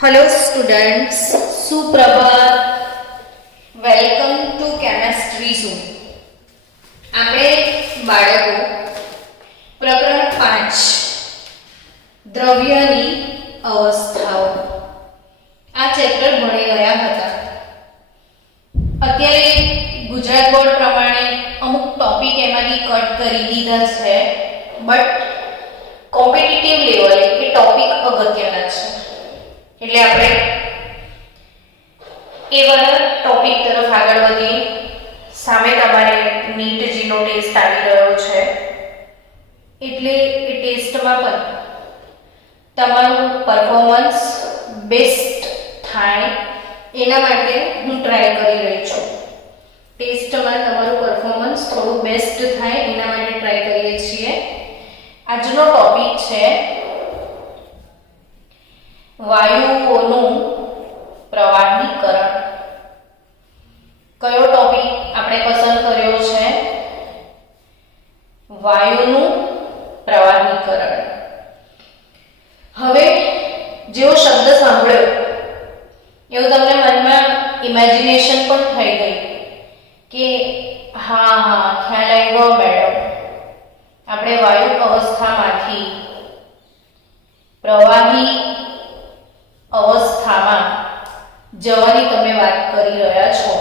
Hello students, સુપ્રભાત. Welcome to chemistry zoom. આપણે બાળકો પ્રકરણ 5 દ્રવ્યની અવસ્થાઓ આ ચેપ્ટર ભણી ગયા હતા. અત્યારે ગુજરાત બોર્ડ પ્રમાણે અમુક ટોપિક એમાંથી કટ કરી દીધા છે, બટ કોમ્પિટિટિવ લેવલે એ ટોપિક અગત્યના છે. એટલે આપણે એ વાળા ટોપિક તરફ આગળ વધીએ. સામે તમારે નીટ જીનો ટેસ્ટ આવી રહ્યો છે, એટલે એ ટેસ્ટમાં પણ તમારું પરફોર્મન્સ બેસ્ટ થાય એના માટે હું ટ્રાય કરી રહી છું. ટેસ્ટમાં તમારું પરફોર્મન્સ થોડું બેસ્ટ થાય એના માટે ટ્રાય કરીએ છીએ. આજનો ટોપિક છે વાયુઓનું પ્રવાહીકરણ. કયો ટોપિક આપણે પસંદ કર્યો છે? વાયુનું પ્રવાહીકરણ. હવે જેવો શબ્દ સાંભળ્યો એવું તમને મનમાં ઇમેજિનેશન પણ થઈ ગઈ કે હા ખ્યાલ આવ્યો મેડમ, આપણે વાયુ અવસ્થામાંથી પ્રવાહી અવસ્થામાં જવાની તમે વાત કરી રહ્યા છો.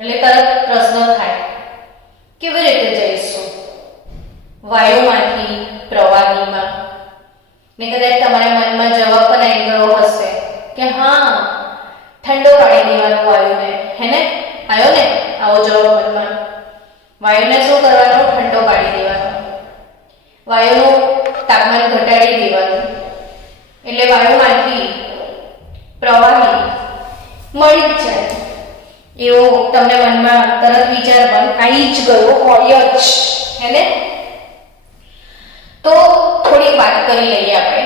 એટલે તરત પ્રશ્ન થાય કેવી રીતે જઈશું વાયુમાંથી પ્રવાહીમાં? ને કદાચ તમારા મનમાં જવાબ પણ આવી ગયો હશે કે હા, ઠંડો પાડી દેવાનો વાયુને, હે ને? આવ્યો ને આવો જવાબ મનમાં? વાયુને શું કરવાનો? ઠંડો પાડી દેવાનો, વાયુનું તાપમાન ઘટાડી દેવાનું, એટલે વાયુમાંથી પ્રવાહી મળી જ જાય એવો તમને મનમાં તરત વિચાર પણ આવી જ ગયો હોય જ, હે ને? તો થોડીક વાત કરી લઈએ આપણે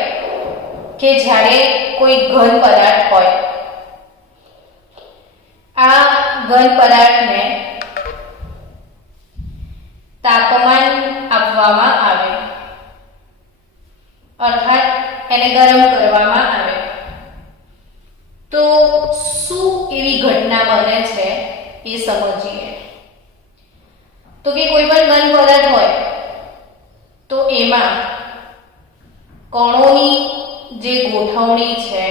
કે જ્યારે કોઈ ઘન પદાર્થ હોય, આ ઘન પદાર્થને તાપમાન આપવામાં આવે, અર્થાત એને ગરમ કરવામાં આવે, તો શું એવી ઘટના બને છે એ સમજીએ. તો કે કોઈ પણ ઘન પદાર્થ હોય તો એમાં કણોની જે ગોઠવણી છે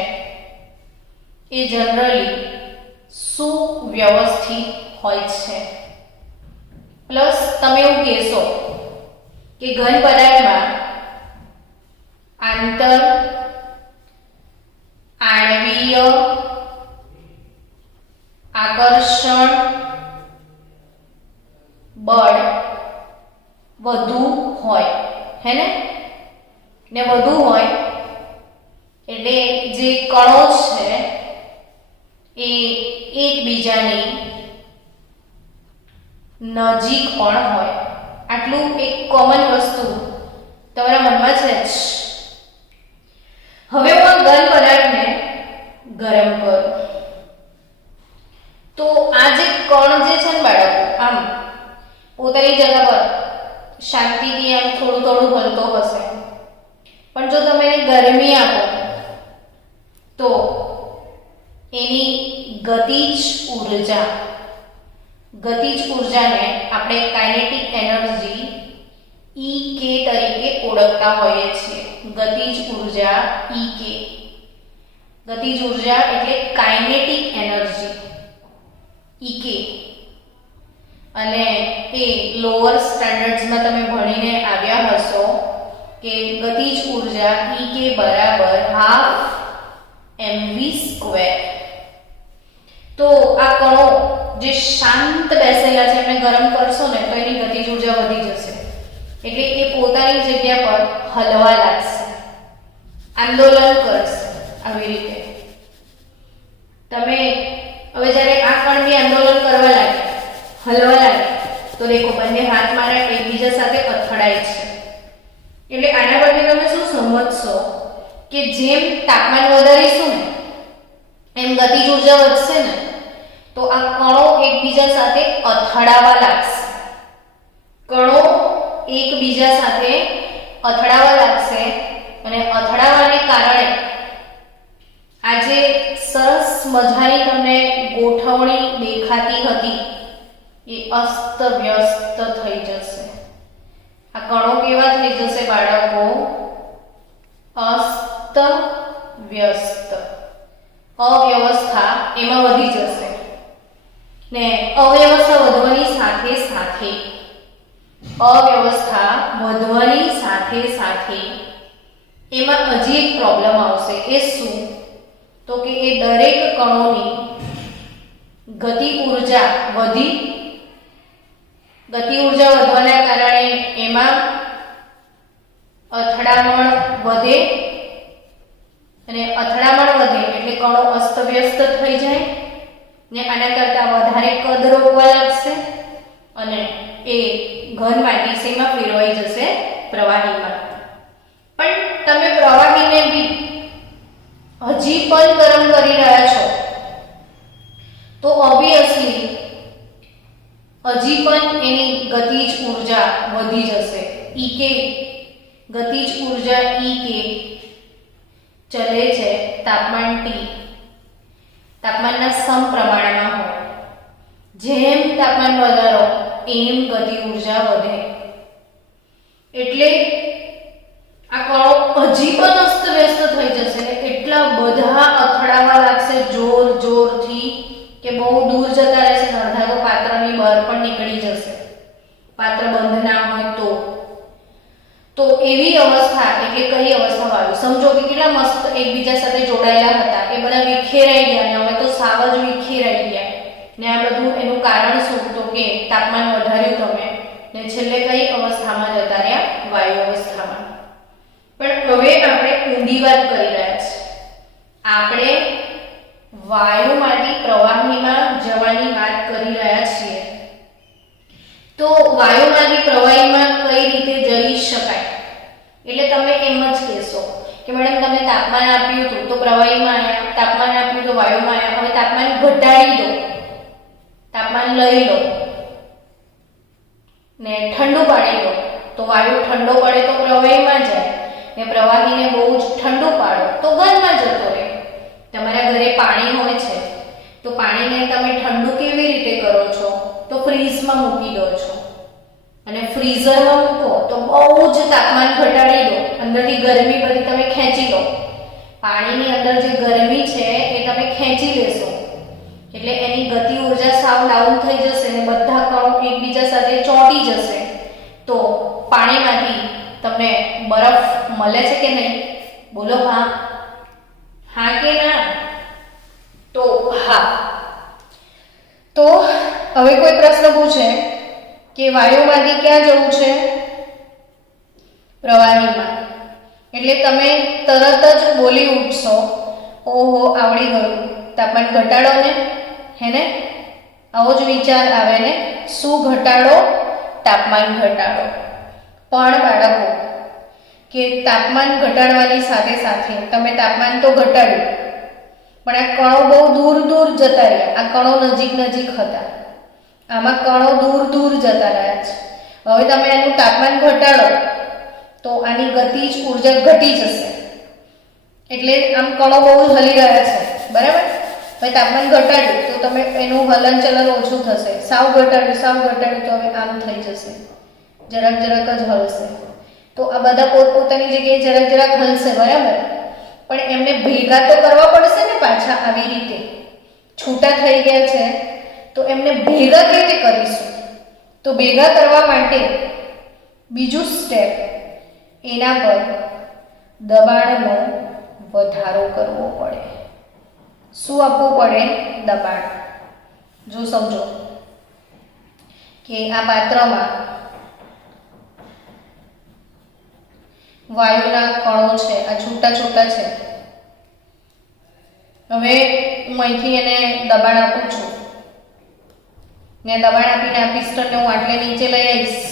એ જનરલી સુવ્યવસ્થિત હોય છે. પ્લસ તમે એવું કહેશો કે ઘન પદાર્થમાં આંતર આણ્વીય આકર્ષણ બળ વધુ હોય, હે ને? વધુ હોય એટલે જે કણો છે એ એકબીજાની નજીક પણ હોય. આટલું એક કોમન વસ્તુ તમારા મનમાં છે જ. હવે હું ઘન પદાર્થને ગરમ કરું તો આ જે કણ જે છે ને બાળકો, આમ પોતાની જગ્યા પર શાંતિથી આમ થોડું થોડું હલતો હશે, પણ જો તમે એને ગરમી આપો તો એની ગતિજ ઉર્જાને આપણે કાઇનેટિક એનર્જી EK તરીકે ઓળખતા હોઈએ છીએ. ગતિજ ઉર્જા EK. ગતિજ ઉર્જા એટલે કાઇનેટિક એનર્જી EK. અને એ લોઅર સ્ટાન્ડર્ડ્સમાં તમે ભણીને આવ્યા હશો કે ગતિજ ઉર્જા EK બરાબર 12 mv². તો આ કણો જે શાંત બેસેલા છે એમને ગરમ કરશો ને તો એની ગતિજ ઉર્જા વધી જશે, એટલે એ પોતાની જગ્યા પર હલવા લાગશે, આંદોલન કરશે. આવી રીતે તમે હવે જ્યારે આ કણ બી આંદોલન કરવા લાગે, હલવા લાગે, તો દેખો બંને હાથ મારા એકબીજા સાથે અથડાય છે. એટલે આના પરથી તમે શું સમજશો કે જેમ તાપમાન વધારીશું ને એમ ગતિજ ઉર્જા વધશે ને, તો આ કણો એકબીજા સાથે અથડાવા લાગશે. કણો એકબીજા સાથે અથડાવા લાગશે અને અથડાવાને કારણે મજાની તમને ગોઠવણી દેખાતી હતી એ અસ્ત વ્યસ્ત થઈ જશે. આ કણો કેવા થઈ જશે બાળકો? અસ્ત વ્યસ્ત. અવ્યવસ્થા એમાં વધી જશે ને અવ્યવસ્થા વધવાની સાથે સાથે એમાં હજી એક પ્રોબ્લેમ આવશે. એ શું? તો કે એ દરેક કણોની ગતિ ઉર્જા વધવાના કારણે એમાં અથડામણ વધે અને અથડામણ વધે એટલે કણો અસ્તવ્યસ્ત થઈ જાય ને આના કરતાં વધારે કદ રોકવા લાગશે અને એ ઘનમાંથી શેમાં ફેરવાઈ જશે? પ્રવાહીમાં. પણ તમે પ્રવાહીને બી હજી પણ ગરમ કરી રહ્યા છો તો ઓબ્વિયસલી હજી પણ એની ગતિજ ઉર્જા વધી જશે. ઈકે ગતિજ ઉર્જા ઈકે ચલે છે તાપમાન ટી, તાપમાનના સમપ્રમાણમાં હોય. જેમ તાપમાન વધારો એમ ગતિ ઉર્જા વધે એટલે આ કણો હજી પણ અસ્તવ્યસ્ત થઈ જશે. એટલા બધા અથડાવા લાગશે જોર જોરથી કે બહુ દૂર જતા રહેશે. અડધા તો પાત્રની બહાર પણ નીકળી જશે, પાત્ર બંધ ના હોય તો એવી અવસ્થા, એટલે કઈ અવસ્થા વાળું સમજો કે કેટલા મસ્ત એકબીજા સાથે જોડાયેલા હતા એ બધા વિખેરાઈ ગયા ને હવે તો સાવ જ વિખેરાઈ ગયા ને આ બધું એનું કારણ શું? તો કે તાપમાન વધાર્યું તમે ને છેલ્લે કઈ અવસ્થામાં જતા રહ્યા? વાયુ અવસ્થામાં. પણ હવે આપણે ઊંડી વાત કરી રહ્યા છીએ. આપણે વાયુમાંથી પ્રવાહીમાં જવાની વાત કરી રહ્યા છીએ. તો વાયુમાંથી પ્રવાહીમાં કઈ રીતે જઈ શકાય? એટલે તમે એમ જ કહેશો કે મેડમ તમે તાપમાન આપ્યું હતું તો પ્રવાહીમાં આવ્યા, તાપમાન આપ્યું તો વાયુમાં આવ્યા. હવે તાપમાન ઘટાડી દો, તાપમાન લઈ લો ને ઠંડુ પાડી દો તો વાયુ ઠંડો પડે તો પ્રવાહીમાં જાય ને પ્રવાહીને બહુ જ ઠંડુ પાડો તો ઘનમાં જતો રહે. તમારા ઘરે પાણી હોય છે તો પાણીને તમે ઠંડુ કેવી રીતે કરો છો? તો ફ્રીઝમાં મૂકી દો છો અને ફ્રીઝરમાં મૂકો તો બહુ જ તાપમાન ઘટાડી દો, અંદરથી ગરમી બધી તમે ખેંચી લો. પાણીની અંદર જે ગરમી છે એ તમે ખેંચી લેશો એટલે એની ગતિ ઉર્જા સાવ ડાઉન થઈ જશે ને બધા કણો એકબીજા સાથે ચોંટી જશે. તો પાણીમાંથી તમને બરફ મળે છે કે નહીં? બોલો હા, હા કે ના? તો હા. તો હવે કોઈ પ્રશ્ન પૂછે કે વાયુમાંથી ક્યાં જવું છે? પ્રવાહીમાં. એટલે તમે તરત જ બોલી ઉઠશો, ઓહો આવડી ગયું, તાપમાન ઘટાડો ને, હે ને? આવો જ વિચાર આવે ને. શું ઘટાડો? તાપમાન ઘટાડો. પણ બાળકો કે તાપમાન ઘટાડવાની સાથે સાથે તમે તાપમાન તો ઘટાડ્યું પણ આ કણો બહુ દૂર દૂર જતા રહ્યા. આ કણો નજીક નજીક હતા, આમાં કણો દૂર દૂર જતા રહ્યા છે. હવે તમે આનું તાપમાન ઘટાડો તો આની ગતિજ ઉર્જા ઘટી જશે એટલે આમ કણો બહુ હલી રહ્યા છે, બરાબર? હવે તાપમાન ઘટાડ્યું તો તમે એનું હલનચલન ઓછું થશે. સાવ ઘટાડ્યું તો હવે આમ થઈ જશે, જરાક જરાક જ હલશે. તો આ બધા પોતપોતાની જગ્યાએ જરાક હલશે, બરાબર? પણ એમને ભેગા તો કરવા પડશે ને પાછા. આવી રીતે છૂટા થઈ ગયા છે તો એમને ભેગા કેવી રીતે કરીશું? તો ભેગા કરવા માટે બીજું સ્ટેપ, એના પર દબાણનો વધારો કરવો પડે. શું આપવું પડે? દબાણ. જો સમજો કે આ પાત્રમાં વાયુના કણો છે, આ છૂટા છૂટા છે. હવે હું અહીંથી એને દબાણ આપું છું ને દબાણ આપીને આ પિસ્ટનને હું આટલે નીચે લઈ આવીશ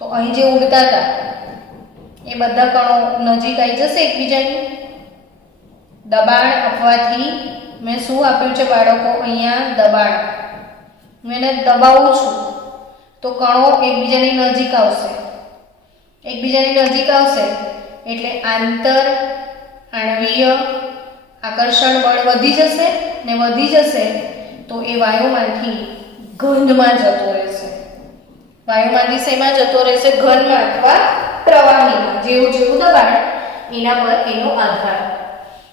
તો અહીં જે ઉડતા હતા એ બધા કણો નજીક આવી જશે એકબીજાની. દબાણ આપવાથી મેં શું આપ્યું છે બાળકો? અહીંયા દબાણ. હું એને દબાવું છું તો કણો એકબીજાની નજીક આવશે. એકબીજાની નજીક આવશે એટલે આંતર આણવીય આકર્ષણ બળ વધી જશે ને વધી જશે તો એ વાયુમાંથી ઘનમાં જતો રહેશે. વાયુમાંથી શેમાં જતો રહેશે? ઘનમાં અથવા પ્રવાહીમાં. જેવું જેવું દબાણ એના પર એનો આધાર.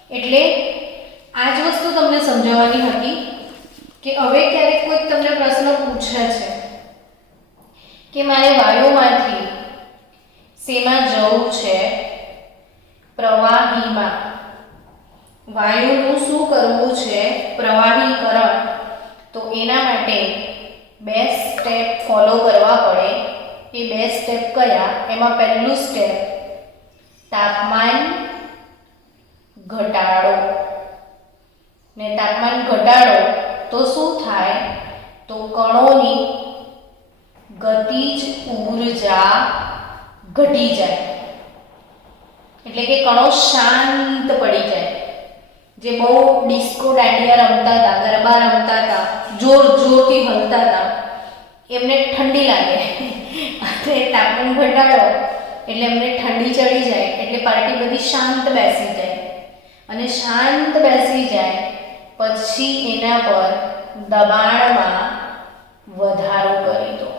એટલે આ જ વસ્તુ તમને સમજાવવાની હતી કે હવે ક્યારેક કોઈ તમને પ્રશ્ન પૂછે છે કે મારે વાયુમાંથી શેમાં જવું છે? પ્રવાહીમાં. વાયુનું શું કરવું છે? પ્રવાહીકરણ. તો એના માટે 2 સ્ટેપ ફોલો કરવા પડે. એ 2 સ્ટેપ કયા? એમાં પહેલું સ્ટેપ તાપમાન ઘટાડો. ને તાપમાન ઘટાડો તો શું થાય? તો કણોની ગતિજ ઊર્જા ઘટી જાય. એટલે કે કણો શાંત પડી જાય. જે બહુ ડિસ્કો દાંડિયા રમતા હતા, ગરબા રમતા હતા, જોર જોરથી હલતા હતા, એમને ઠંડી લાગે અને તાપમાન ઘટાડો એટલે એમને ઠંડી ચડી જાય. એટલે પાર્ટી બધી શાંત બેસી જાય. અને શાંત બેસી જાય પછી એના પર દબાણમાં વધારો કરી દો.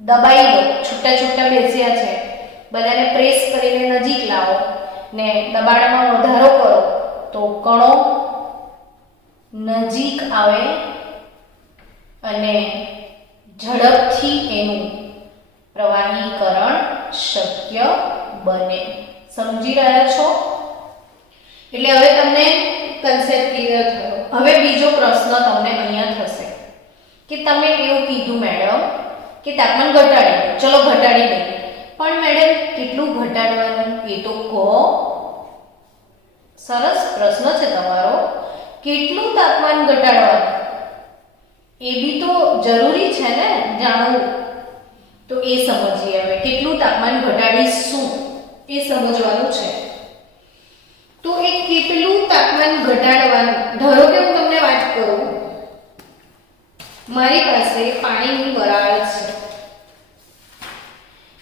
દબાઈ દો. છૂટા છૂટા બેસ્યા છે, બધાને પ્રેસ કરીને નજીક લાવો ને દબાણમાં વધારો કરો તો કણો નજીક આવે અને ઝડપથી એનું પ્રવાહીકરણ શક્ય બને. સમજી રહ્યા છો? એટલે હવે તમને કન્સેપ્ટ ક્લિયર થયો. હવે બીજો પ્રશ્ન તમને અહીંયા થશે કે તમે એવું કીધું મેડમ કે તાપમાન ઘટાડી દો. ચલો ઘટાડી દઈએ, પણ મેડમ કેટલું ઘટાડવાનું એ તો કહો. સરસ પ્રશ્ન છે તમારો. કેટલું તાપમાન ઘટાડવાનું એ બી તો જરૂરી છે ને જાણવું. તો એ સમજીએ. હવે કેટલું તાપમાન ઘટાડીશું એ સમજવાનું છે. તો એ કેટલું તાપમાન ઘટાડવાનું? ધારો કે હું તમને વાત કરું, મારી પાસે પાણીની વરાળ છે.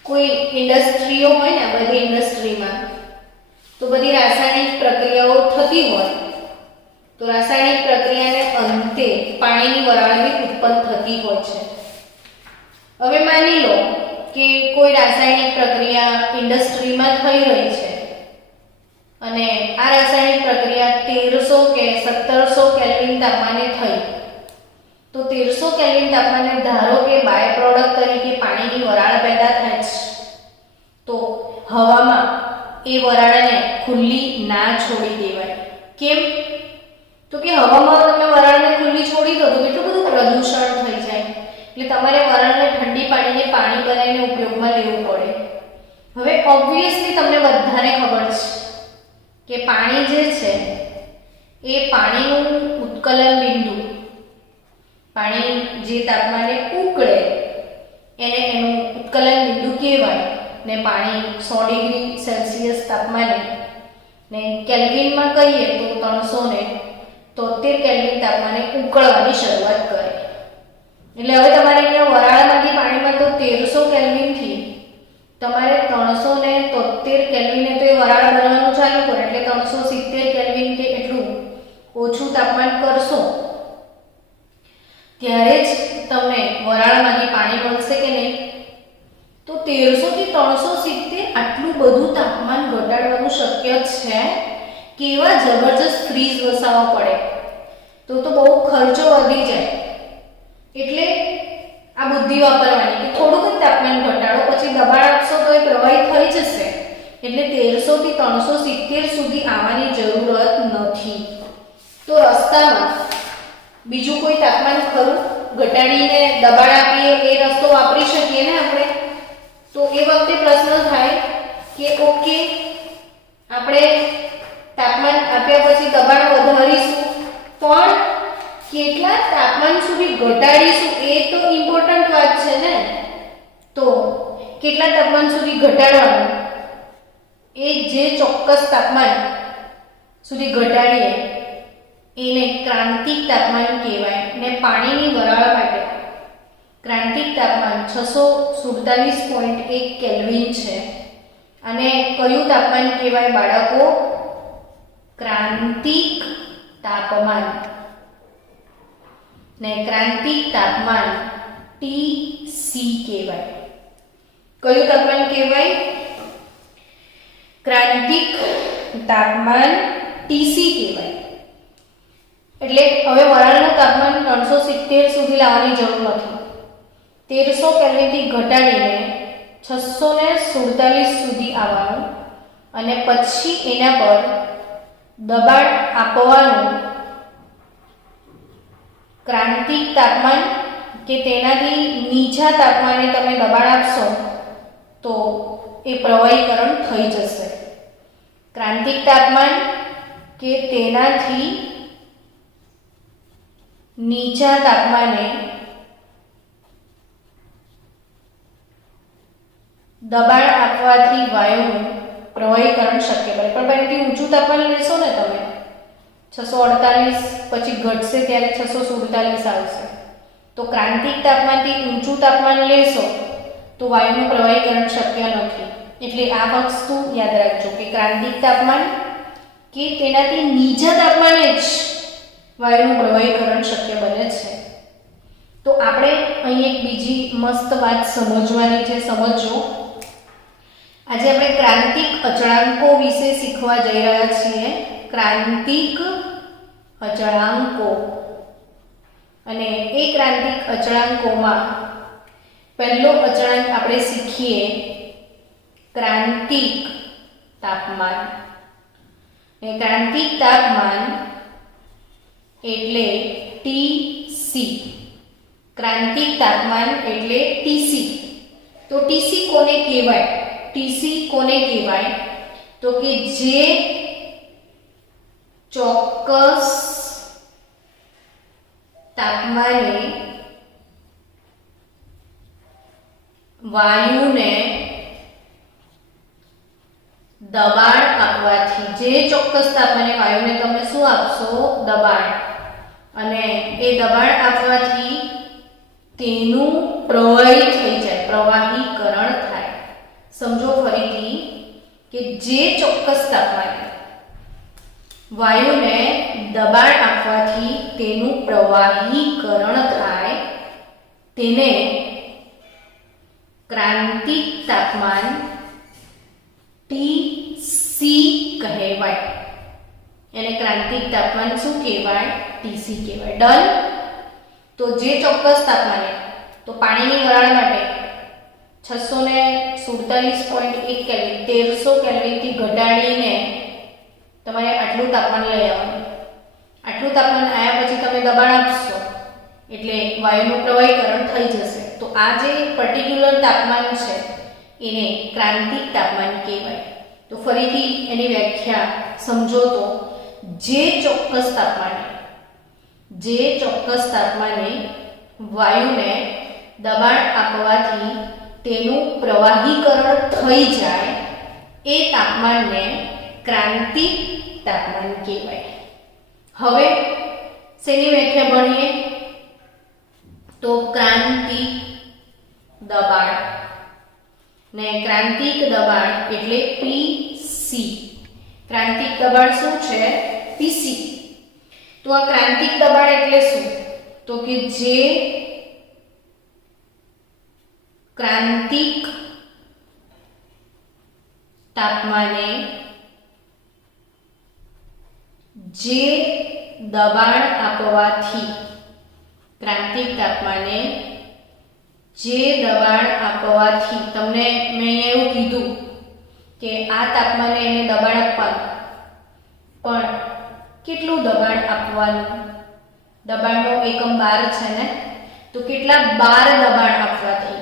કોઈ ઇન્ડસ્ટ્રીઓ હોય ને, બધી ઇન્ડસ્ટ્રીમાં તો બધી રાસાયણિક પ્રક્રિયાઓ થતી હોય, તો રાસાયણિક પ્રક્રિયાને અંતે પાણીની વરાળ બી ઉત્પન્ન થતી હોય છે. હવે માની લો કે કોઈ રાસાયણિક પ્રક્રિયા ઇન્ડસ્ટ્રીમાં થઈ રહી છે અને આ રાસાયણિક પ્રક્રિયા 1300 કે 1700 કેલ્વિન તાપમાને થઈ. તો 1300 કેલ્વિન તાપમાને ધારો કે બાય પ્રોડક્ટ તરીકે પાણીની વરાળ પેદા થાય છે. તો હવામાં એ વરાળને ખુલ્લી ના છોડી દેવાય. કેમ? તો કે હવામાં તમે વરાળને ખુલ્લી છોડી દો તો કેટલું બધું પ્રદૂષણ થઈ જાય. એટલે તમારે વરાળને ઠંડી પાડીને પાણી બનાવીને ઉપયોગમાં લેવું પડે. હવે ઓબ્વિયસલી તમને બધાને ખબર છે કે પાણી જે છે એ પાણીનું ઉત્કલન બિંદુ, પાણી જે તાપમાને ઉકળે એને એનું ઉત્કલન બિંદુ કહેવાય. ને પાણી 100 ડિગ્રી સેલ્સિયસ તાપમાને ને કેલ્વિનમાં કહીએ તો 373 કેલ્વિન તાપમાને ઉકળવાની શરૂઆત કરે. એટલે હવે તમારે અહીંયા વરાળમાંથી પાણીમાં તો 1300 કેલ્વિનથી તમારે 373 કેલ્વિને તો એ વરાળ બનવાનું ચાલુ કરે. એટલે 370 કેલ્વિન કે એટલું ઓછું તાપમાન કરશો ત્યારે જ તમને વરાળમાંથી પાણી મળશે કે નહીં? તો 1300 થી 370 આટલું બધું તાપમાન ઘટાડવાનું શક્ય છે. કેવા જબરજસ્ત ફ્રીજ વસાવવા પડે તો બહુ ખર્ચો વધી જાય. એટલે આ બુદ્ધિ વાપરવાની કે થોડુંક જ તાપમાન ઘટાડો, પછી દબાણ આપશો તો એ પ્રવાહી થઈ જશે. એટલે 1300 થી 370 સુધી આવવાની જરૂરત નથી. તો રસ્તામાં બીજું કોઈ તાપમાન ખરું ઘટાડીને દબાણ આપીએ એ રસ્તો વાપરી શકીએ ને આપણે? તો એ વખતે પ્રશ્ન થાય કે ઓકે આપણે તાપમાન આપ્યા પછી દબાણ વધારીશું, પણ કેટલા તાપમાન સુધી ઘટાડીશું એ તો ઇમ્પોર્ટન્ટ વાત છે ને. તો કેટલા તાપમાન સુધી ઘટાડવાનું એ જે ચોક્કસ તાપમાન સુધી ઘટાડીએ એને ક્રાંતિક તાપમાન કહેવાય. ને પાણીની વરાળ માટે ક્રાંતિક તાપમાન 647.1 કેલ્વિન છે. અને કયું તાપમાન કહેવાય બાળકો? ક્રાંતિક ક્રાંતિક તાપમાન, ને ક્રાંતિક તાપમાન TC કહેવાય. કયું તાપમાન કહેવાય? ક્રાંતિક તાપમાન TC કહેવાય. એટલે હવે વરાળનું તાપમાન 370 સુધી લાવવાની જરૂર નથી. 1300 કેલ્વિનથી ઘટાડીને 647 સુધી આવવાનું અને પછી એના પર દબાણ આપવાનું. ક્રાંતિક તાપમાન કે તેનાથી નીચા તાપમાને તમે દબાણ આપશો તો એ પ્રવાહીકરણ થઈ જશે. ક્રાંતિક તાપમાન કે તેનાથી નીચા તાપમાને દબાણ આપવાથી વાયુનું પ્રવાહીકરણ શક્ય બને. પણ એનાથી ઊંચું તાપમાન લેશો ને તમે 648 પછી ઘટશે ત્યારે 647 આવશે. તો ક્રાંતિક તાપમાનથી ઊંચું તાપમાન લેશો તો વાયુનું પ્રવાહીકરણ શક્ય નથી. એટલે આ વસ્તુ યાદ રાખજો કે ક્રાંતિક તાપમાન કે તેનાથી નીચા તાપમાને જ વાયુનું પ્રવાહીકરણ શક્ય બને છે. તો આપણે અહીં એક બીજી મસ્ત વાત સમજવાની છે. સમજો, આજે આપણે ક્રાંતિક અચળાંકો વિશે શીખવા જઈ રહ્યા છીએ. ક્રાંતિક અચળાંકો. અને એ ક્રાંતિક અચળાંકોમાં પહેલો અચળાંક આપણે શીખીએ ક્રાંતિક તાપમાન. એ ક્રાંતિક તાપમાન એટલે TC. ક્રાંતિક તાપમાન એટલે TC. તો TC કોને કહેવાય? TC કોને કહેવાય? તો કે જે ચોક્કસ તાપમાને વાયુને દબાણ આપવાથી, જે ચોક્કસ તાપમાને વાયુને તમે શું આપશો? દબાણ. અને એ દબાણ આપવાથી તેનું પ્રવાહી થઈ જાય, પ્રવાહીકરણ થાય. સમજો ફરીથી કે જે ચોક્કસ તાપમાને વાયુને દબાણ આપવાથી તેનું પ્રવાહીકરણ થાય તેને ક્રાંતિક તાપમાન TC કહેવાય. એને ક્રાંતિક તાપમાન શું કહેવાય? TC કહેવાય. ડન. તો જે ચોક્કસ તાપમાને, તો પાણીની વરાળ માટે 647.1 કેલ્વિન 1300 કેલ્વિનથી ઘટાડીને તમારે આટલું તાપમાન લઈ આવવાનું. આટલું તાપમાન આવ્યા પછી તમે દબાણ આપશો એટલે વાયુનું પ્રવાહીકરણ થઈ જશે. તો આ જે પર્ટિક્યુલર તાપમાન છે એને ક્રાંતિક તાપમાન કહેવાય. તો ફરીથી એની વ્યાખ્યા સમજો તો જે ચોક્કસ તાપમાને વાયુને દબાણ આપવાથી તેનું પ્રવાહીકરણ થઈ જાય એ તાપમાનને ક્રાંતિક તાપમાન કહેવાય. હવે શેની વ્યાખ્યા ભણીએ? તો ક્રાંતિક દબાણ. ને ક્રાંતિક દબાણ એટલે PC. ક્રાંતિક દબાણ શું છે? PC. તો આ ક્રાંતિક દબાણ એટલે શું? તો કે જે ક્રાંતિક તાપમાને જે દબાણ આપવાથી, ક્રાંતિક તાપમાને જે દબાણ આપવાથી, તમને મેં એવું કીધું કે આ તાપમાને એને દબાણ આપવાનું, પણ કેટલું દબાણ આપવાનું? દબાણનો એકમ બાર છે ને, તો કેટલા બાર દબાણ આપવાથી?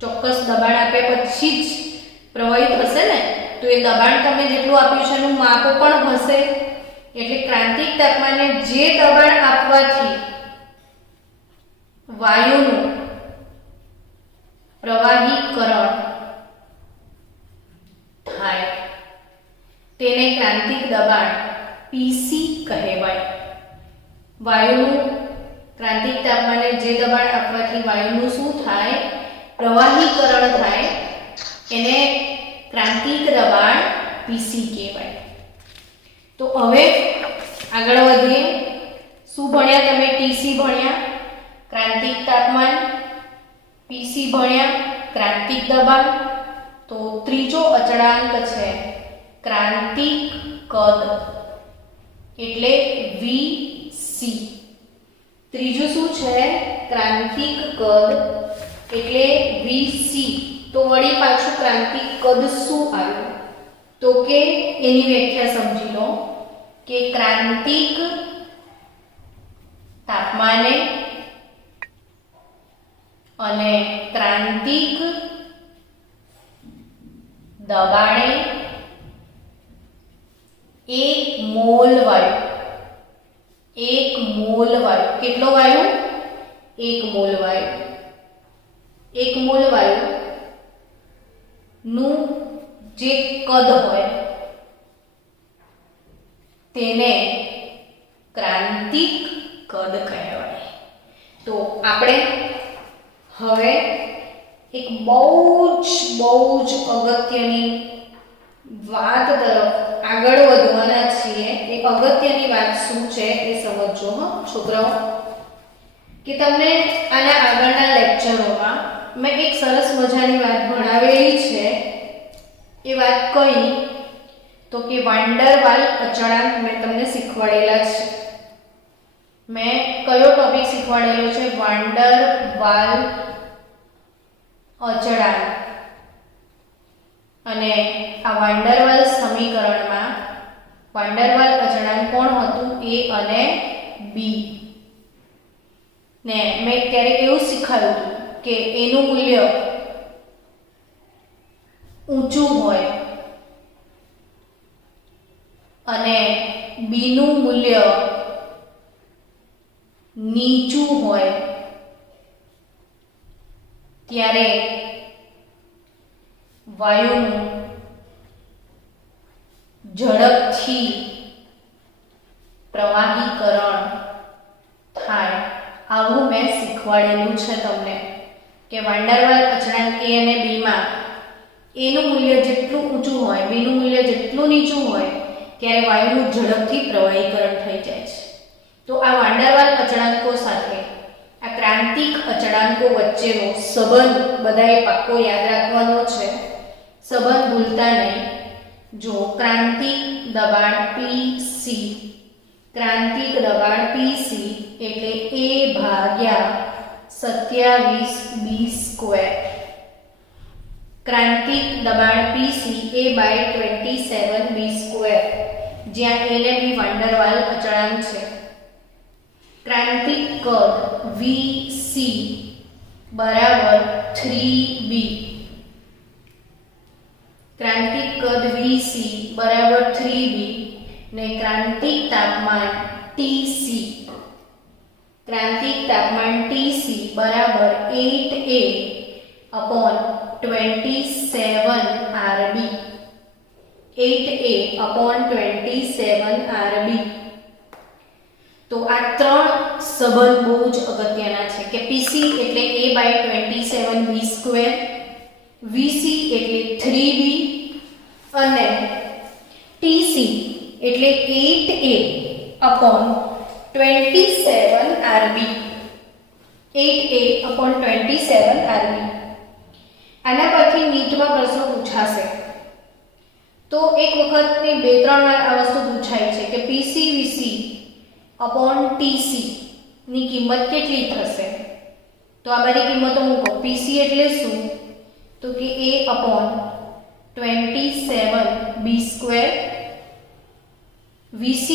ચોક્કસ દબાણ આપ્યા પછી જ પ્રવાહિત થશે ને, તો એ દબાણ તમે જેટલું આપ્યું છે એનું માપ પણ હશે. એટલે ક્રાંતિક તાપમાને જે દબાણ આપવાથી વાયુનું પ્રવાહીકરણ થાય તેને ક્રાંતિક દબાણ PC કહેવાય. વાયુનું ક્રાંતિક તાપમાને જે દબાણ આપવાથી વાયુનું શું થાય? પ્રવાહીકરણ થાય એને ક્રાંતિક દબાણ PC કહેવાય. તો હવે આગળ વધીએ. શું ભણ્યા તમે? ટીસી ભણ્યા, ક્રાંતિક તાપમાન, પીસી ભણ્યા, ક્રાંતિક દબાણ. તો ત્રીજો અચળાંક છે ક્રાંતિક કદ એટલે વીસી. ત્રીજું શું છે? ક્રાંતિક કદ એટલે વીસી. તો વળી પાછું ક્રાંતિક કદ શું આવ્યું? તો કે એની વ્યાખ્યા સમજી લો કે ક્રાંતિક તાપમાને અને ક્રાંતિક દબાણે 1 મોલ વાયુ, 1 મોલ વાયુ, કેટલો વાયુ? 1 મોલ વાયુ, 1 મોલ વાયુ નું જે કદ હોય તેને ક્રાંતિક કદ કહેવાય. તો આપણે હવે એક બહુ જ અગત્યની વાત તરફ આગળ વધવાના છીએ. એ અગત્યની વાત શું છે એ સમજો છોકરાઓ. કે તમને આના આગળના લેક્ચરોમાં મેં એક સરસ મજાની વાત ભણાવેલી છે. એ વાત કઈ? તો કે વાન ડર વાલ અચળાંક મેં તમને શીખવાડેલા છે. મેં કયો ટોપિક શીખવાડેલો છે? વાન ડર વાલ અચળાંક. અને આ વાન ડર વાલ સમીકરણમાં વાન ડર વાલ અચળાંક કોણ હતું? એ અને બી. ને મેં ત્યારે એવું શીખવાડ્યું હતું કે એનું મૂલ્ય ઊંચું હોય અને બી નું મૂલ્ય નીચું હોય ત્યારે વાયુનું ઝડપથી પ્રવાહીકરણ થાય. આવું મેં શીખવાડેલું છે તમને કે વાન ડર વાલ અચળાંક એ અને બી માં એનું મૂલ્ય જેટલું ઊંચું હોય, બી નું મૂલ્ય જેટલું નીચું હોય ત્યારે વાયુનું ઝડપથી પ્રવાહીકરણ થઈ જાય છે. તો આ વાન ડર વાલ અચળાંકો સાથે આ ક્રાંતિક અચળાંકો વચ્ચેનો સંબંધ બધાએ પાક્કો યાદ રાખવાનો છે. સંબંધ ભૂલતા નહીં. જો ક્રાંતિક દબાણ PC, ક્રાંતિક દબાણ PC એટલે A/27B². ક્રાંતિક દબાણ PC A/27B², જ્યાં A ને B વાન ડર વાલ અચળાંક છે. ક્રાંતિક કદ VC બરાબર 3B. ક્રાંતિક કદ VC બરાબર 3B ને ક્રાંતિક તાપમાન TC, ક્રાંતિક તાપમાન TC બરાબર 8A/27 RB, 8A/27 RB. તો આ ત્રણ સંબંધ બહુ જ અગત્યના છે કે PC એટલે A/27B², VC એટલે 3B અને TC એટલે 8A/27 RB, 8A/27 RB. આના પરથી નીટમાં પ્રશ્નો પૂછાશે. તો એક વખત ને 2-3 વાર આ વસ્તુ પૂછાય છે કે PC VC TC ની કિંમત કેટલી થશે? તો આ બધી કિંમતો મૂકો. PC એટલે શું? તો કે A/27B², VC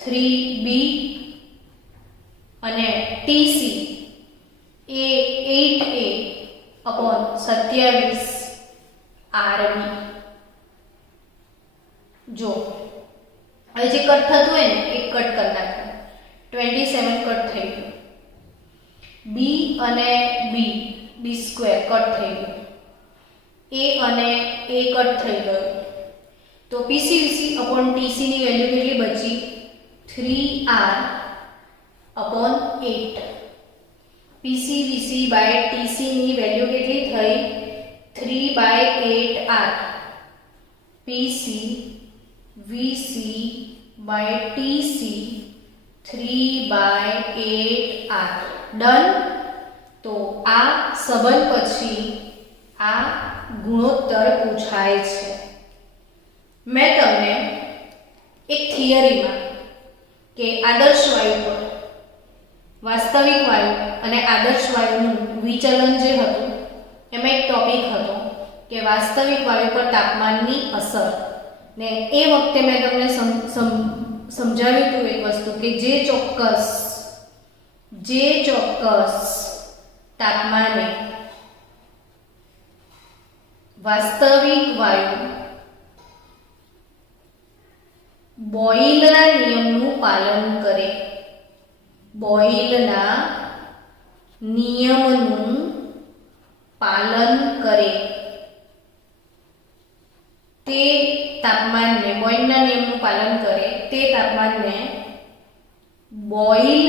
3B અને TC એ 8A/27 RB. જો હવે જે કટ થતું હોય ને એ કટ કરી નાખો. 27 કટ થઈ ગયું. B અને B B² કટ થઈ ગયું. A અને A કટ થઈ ગયું. તો PC VC TC ની વેલ્યુ કેટલી બચી? 3R/8. PC VC TC ની વેલ્યુ કેટલી થઈ? 3/8R. PC VC by TC 3/8r done. તો આ સંબંધ પછી આ ગુણોત્તર પૂછાય છે. મેં તમને એક થિયરીમાં કે આદર્શ વાયુ પર વાસ્તવિક વાયુ અને આદર્શ વાયુનું વિચલન જે હતું એમાં એક ટોપિક હતો કે વાસ્તવિક વાયુ પર તાપમાનની અસર, ને એ વખતે મેં તમને સમજાવ્યું હતું એક વસ્તુ કે જે ચોક્કસ તાપમાને વાસ્તવિક વાયુ બોયલના નિયમનું પાલન કરે, બોયલના નિયમનું પાલન કરે, તે તાપમાનને બોયલના નિયમનું પાલન કરે તે તાપમાનને બોઇલ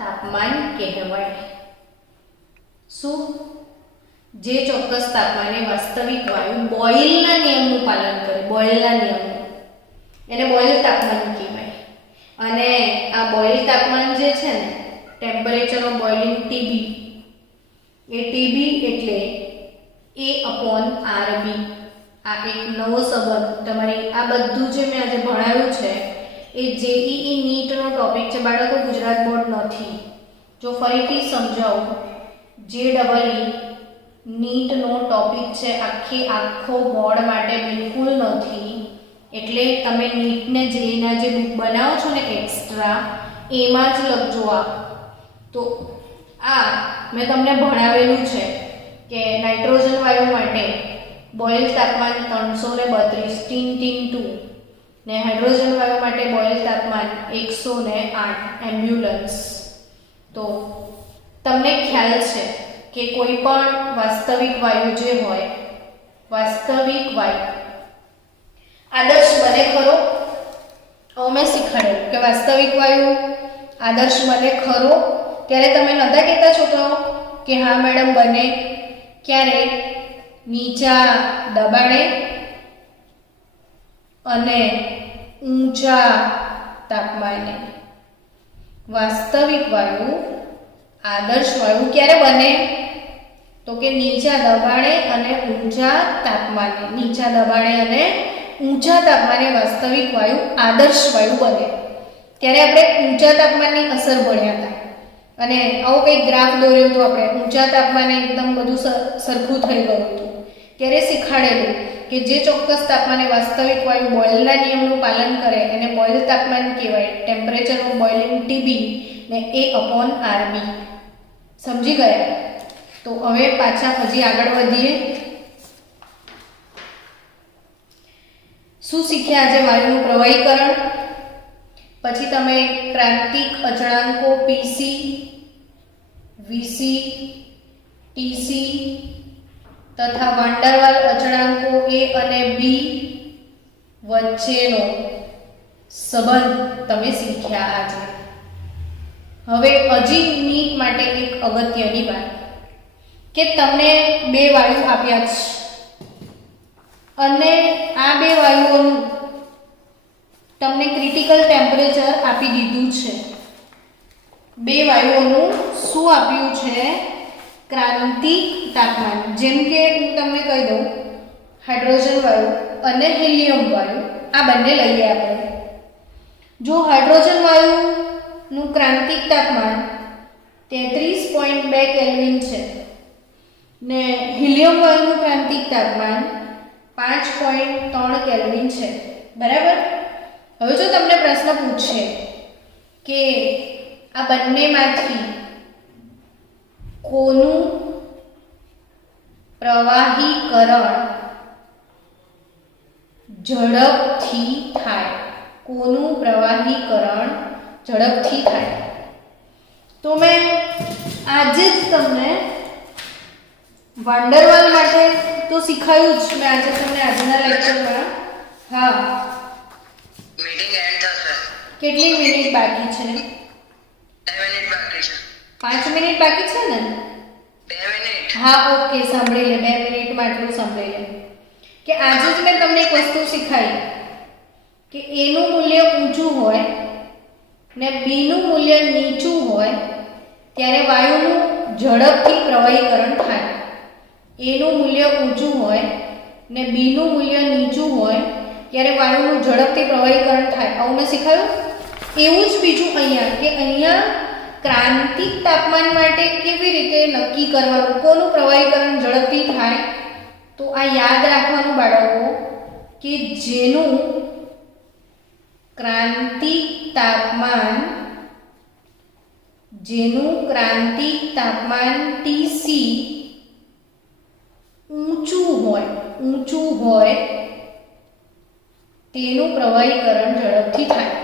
તાપમાન કહેવાય. શું? જે ચોક્કસ તાપમાને વાસ્તવિક વાયુ બોઇલના નિયમનું પાલન કરે, બોઇલના નિયમનું, એને બોઇલ તાપમાન કહેવાય. અને આ બોઇલ તાપમાન જે છે ને, temperature of boiling TB, A TB એટલે A/RB. આ એક નવો સંબંધ તમારી આ બધું જે મેં આજે ભણાવ્યું છે એ જેઈઈ નીટનો ટોપિક છે બાળકો, ગુજરાત બોર્ડ નથી. જો ફરીથી સમજાવું, જેઈઈ નીટનો ટોપિક છે, આખો બોર્ડ માટે બિલકુલ નથી. એટલે તમે નીટને જેઈના જે બુક બનાવો છો ને એક્સ્ટ્રા, એમાં જ લખજો. આ તો આ મેં તમને ભણાવેલું છે કે નાઇટ્રોજન વાયુ માટે બોઇલ તાપમાન 332 ટીન ને હાઇડ્રોજન વાયુ માટે બોઇલ તાપમાન 108 એમ્બ્યુલન્સ. તો તમને ખ્યાલ છે કે કોઈ પણ વાસ્તવિક વાયુ જે હોય, વાસ્તવિક વાયુ આદર્શ બને ખરો? મેં શીખવાડ્યું કે વાસ્તવિક વાયુ આદર્શ બને ખરો? ત્યારે તમે નહોતા કહેતા છોકરાઓ કે હા મેડમ બને. ક્યારે? નીચા દબાણે અને ઊંચા તાપમાને. વાસ્તવિક વાયુ આદર્શ વાયુ ક્યારે બને? તો કે નીચા દબાણે અને ઊંચા તાપમાને. નીચા દબાણે અને ઊંચા તાપમાને વાસ્તવિક વાયુ આદર્શ વાયુ બને. ત્યારે આપણે ઊંચા તાપમાનની અસર ભણ્યા હતા અને આવો કંઈક ગ્રાફ દોર્યો હતો આપણે. ઊંચા તાપમાને એકદમ બધું સરખું થઈ ગયું હતું. ત્યારે શીખવાડેલું કે જે ચોક્કસ તાપમાને વાસ્તવિક વાયુ બોઇલના નિયમનું પાલન કરે એને બોઇલ તાપમાન કહેવાય. ટેમ્પરેચર ઓફ બોઇલિંગ ટીબી ને A/RB. સમજી ગયા? તો હવે પાછા હજી આગળ વધીએ. શું શીખ્યા આજે? વાયુનું પ્રવાહીકરણ, પછી તમે ક્રાંતિક અચળાંકો PC, VC, TC તથા વાંડરવાલ અચળાંકો A અને B વચ્ચેનો સંબંધ તમે શીખ્યા આજે. હવે હજી નીટ માટે એક અગત્યની વાત કે તમને બે વાયુ આપ્યા છે અને આ બે વાયુઓનું તમને ક્રિટિકલ ટેમ્પરેચર આપી દીધું છે. બે વાયુઓનું શું આપ્યું છે? ક્રાંતિક તાપમાન. જેમ કે હું તમને કહી દઉં, હાઇડ્રોજન વાયુ અને હિલિયમ વાયુ આ બંને લઈએ આપણે. જો હાઇડ્રોજન વાયુનું ક્રાંતિક તાપમાન 33.2 કેલ્વિન છે ને હિલિયમ વાયુનું ક્રાંતિક તાપમાન 5.3 કેલ્વિન છે. બરાબર? હવે જો તમને પ્રશ્ન પૂછે કે આ બંનેમાંથી કોનું પ્રવાહીકરણ ઝડપથી થાય? કોનું પ્રવાહીકરણ ઝડપથી થાય? તો મેં આજે જ તમને વાંડરવાલ માટે તો શીખાયું જ મેં આજે તમને આજના લેક્ચરમાં. હા, મીટિંગ એન્ડ થશે. કેટલી મિનિટ બાકી છે? 2 મિનિટ બાકી છે. 5 મિનિટ બાકી છે ને? 2 મિનિટ. હા, ઓકે, સાંભળી લે. 2 મિનિટમાં આટલું સાંભળી લે કે આજે જ મેં તમને એક વસ્તુ શીખાઈ કે એનું મૂલ્ય ઊંચું ઊંચું હોય ને બી નું મૂલ્ય નીચું હોય ત્યારે વાયુનું ઝડપથી પ્રવાહીકરણ થાય. એ નું મૂલ્ય ઊંચું હોય ને બી નું મૂલ્ય નીચું હોય ત્યારે વાયુનું ઝડપથી પ્રવાહીકરણ થાય. આવું મેં શીખવાયું. એવું જ બીજું અહીંયા કે અહીંયા ક્રાંતિક તાપમાન માટે કેવી રીતે નક્કી કરવાનું, કોનું પ્રવાહીકરણ ઝડપથી થાય, તો આ યાદ રાખવાનું બાળકો કે જેનું ક્રાંતિક તાપમાન TC ઊંચું હોય તેનું પ્રવાહીકરણ ઝડપથી થાય.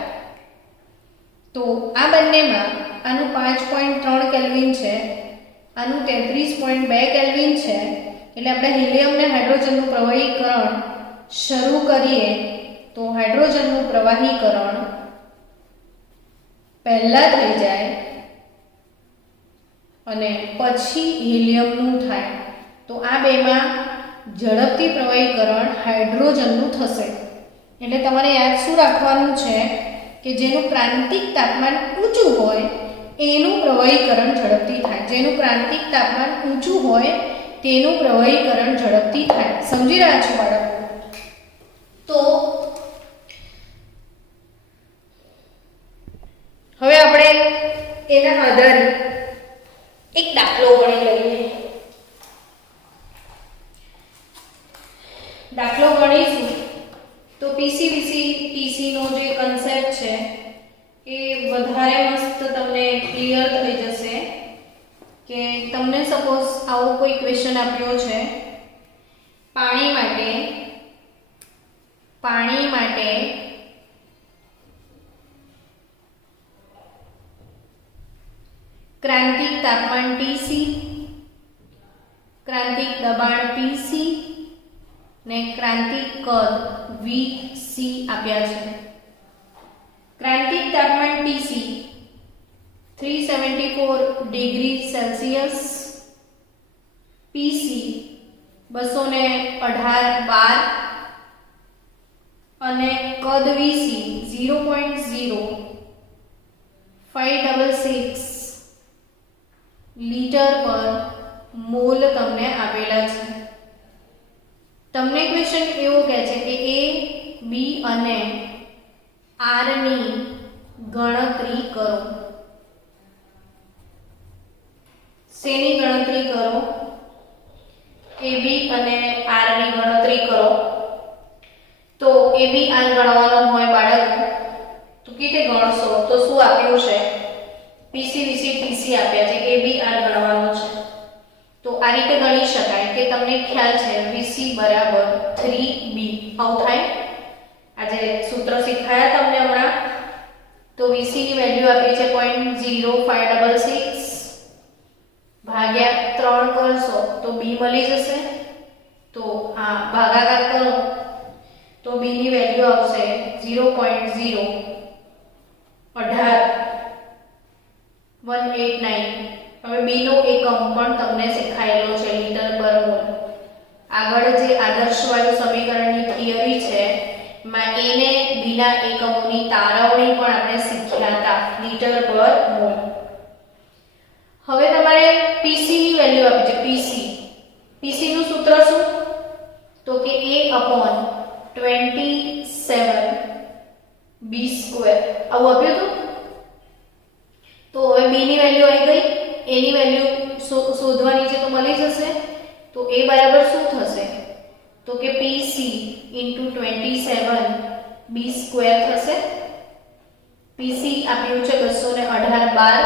તો આ બંનેમાં આનું 5.3 કેલ્વિન છે, આનું 33.2 કેલ્વિન છે. એટલે આપણે હિલિયમ અને હાઇડ્રોજનનું પ્રવાહીકરણ શરૂ કરીએ તો હાઇડ્રોજનનું પ્રવાહીકરણ પહેલા થઈ જાય અને પછી હિલિયમનું થાય. તો આ બેમાં ઝડપથી પ્રવાહીકરણ હાઇડ્રોજનનું થશે. એટલે તમારે યાદ શું રાખવાનું છે કે જેનું ક્રાંતિક તાપમાન ઊંચું હોય એનું પ્રવાહીકરણ ઝડપથી થાય. જેનું ક્રાંતિક તાપમાન ઊંચું હોય તેનું પ્રવાહીકરણ ઝડપથી થાય. સમજી રહ્યા છો બાળકો? તો હવે આપણે એના આધારે એક દાખલો ગણી લઈએ. દાખલો ગણીશું તો પીસીવીસી ટીસી નો જે કન્સેપ્ટ છે એ વધારે મસ્ત તમને ક્લિયર થઈ જશે. કે તમને સપોઝ આવો કોઈ ક્વેશ્ચન આપ્યો છે, પાણી માટે ક્રાંતિક તાપમાન TC, ક્રાંતિક દબાણ PC ને ક્રાંતિક કદ VC આપ્યા છે. ક્રાંતિક તાપમાન TC 374 ડિગ્રી સેલ્સિયસ, PC 218 બાર અને કદ VC 0.0566 લીટર પર મોલ તમને આપેલા છે. તમને ક્વેશ્ચન એવો કહે છે કે A, B અને R ની ગણતરી કરો. શેની ગણતરી કરો? AB અને R ની ગણતરી કરો. તો AB R ગણવાનો હોય બાળકો તો કેવી રીતે ગણશો? તો શું આપ્યું છે? PCVC TC આપ્યા છે, AB R ગણવાનો છે. તો આ રીતે ગણી શકાય કે તમને ખ્યાલ છે VC બરાબર 3B. આવું થાય. આજે સૂત્ર શીખાયા તમને હમણાં. તો VC ની વેલ્યુ આપી છે 0.0566 ભાગ્યા 3 કરશો તો B મળી જશે. તો આ ભાગાકાર કરો તો B ની વેલ્યુ આવશે 0.0189189. હવે B નો એકમ પણ તમને શીખાયેલો છે લીટર પર મોલ. આગળ જે આદર્શ વાયુ સમીકરણની થિયરી છે માં A ને B ના એકમોની તારવણી પણ આપણે શીખ્યા હતા લીટર પર મોલ. હવે તમારે PC ની વેલ્યુ આપી છે. PC નું સૂત્ર શું? તો કે A/27B². આવું આપ્યું હતું. તો હવે B ની વેલ્યુ આવી ગઈ, A ની વેલ્યુ શોધવાની છે તો મળી જશે. તો A બરાબર શું થશે? તો કે PC * 27B² થશે. PC આપ્યું છે 218 બાર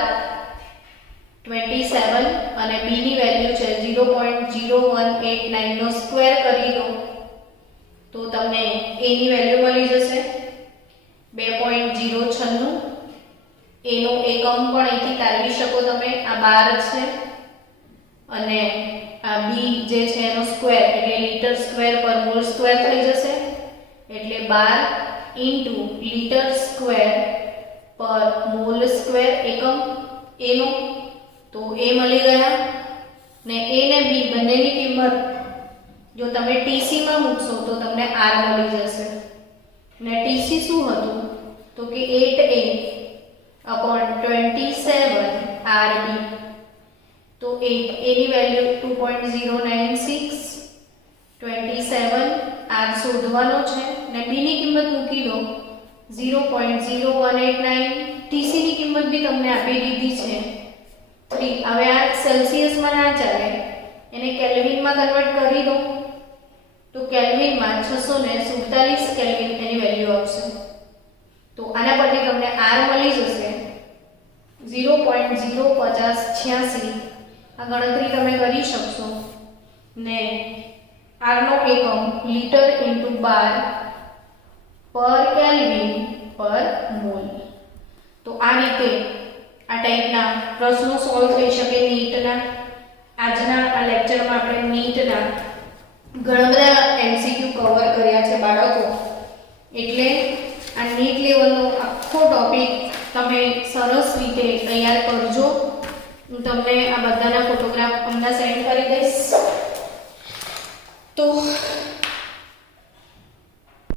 27 અને B ની વેલ્યુ છે 0.0189 નો સ્ક્વેર કરી દો તો તમને A ની વેલ્યુ મળી જશે 2.096. A નો એકમ પણ અહીંથી તારવી શકો તમે. આ બાર છે અને આ B જે છે એનો સ્ક્વેર એટલે લીટર સ્ક્વેર પર મોલ સ્ક્વેર થઈ જશે. એટલે 12 * લીટર સ્ક્વેર પર મોલ સ્ક્વેર એકમ A નો. તો A મળી ગયા ને A ને B બંનેની કિંમત જો તમે TC માં મૂકશો તો તમને R મળી જશે. ને TC શું હતું? તો તો કે 8a upon 27 RB. તો 8a ની વેલ્યુ 2.096, 27 R શોધવાનો છે ને b ની કિંમત મૂકી દો 0.0189, TC ની કિંમત બી તમને આપી દીધી છે 3. હવે આ સેલ્સિયસમાં ના ચાલે, એને કેલ્વિનમાં કન્વર્ટ કરી દો તો કેલ્વિનમાં 647 કેલ્વિન એની વેલ્યુ આવશે. તો આના પરથી તમને R મળી જશે 0.0586. આ ગણતરી તમે કરી શકશો ને R નો એકમ લિટર ઇન્ટુ બાર પર કેલ્વિન પર મોલ. તો આ રીતે આ ટાઈપના પ્રશ્નો સોલ્વ થઈ શકે નીટના. આજના આ લેક્ચરમાં આપણે નીટના ઘણા બધા MCQ કવર કર્યા છે બાળકો, એટલે આ નીટ લેવલનો આખો ટોપિક તમે સરસ રીતે તૈયાર કરજો. હું તમને આ બધાના ફોટોગ્રાફ હમણાં સેન્ડ કરી દઈશ. તો